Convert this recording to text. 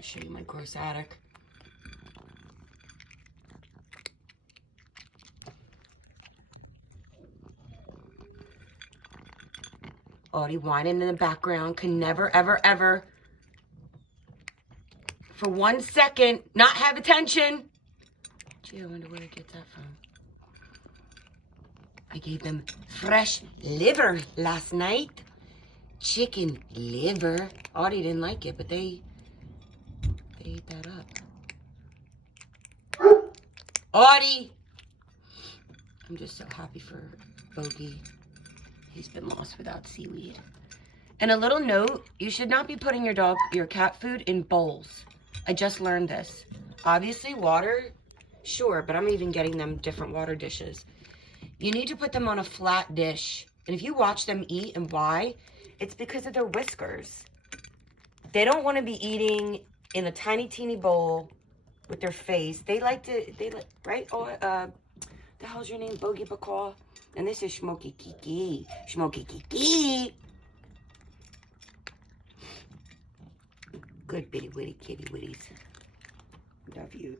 to show you my gross attic. Audie whining in the background, can never, ever, ever, for 1 second, not have attention. Gee, I wonder where he gets that from. I gave them fresh liver last night. Chicken liver. Audie didn't like it, but they ate that up. Audie! I'm just so happy for Bogie. He's been lost without seaweed. And a little note, you should not be putting your cat food in bowls. I just learned this. Obviously water, sure, but I'm even getting them different water dishes. You need to put them on a flat dish. And if you watch them eat and why, it's because of their whiskers. They don't want to be eating in a tiny, teeny bowl with their face. They like, right? Oh, the hell's your name? Bogie, Bacall. And this is Schmokey, Kiki. Schmokey, Kiki. Good bitty witty kitty witties. Love yous.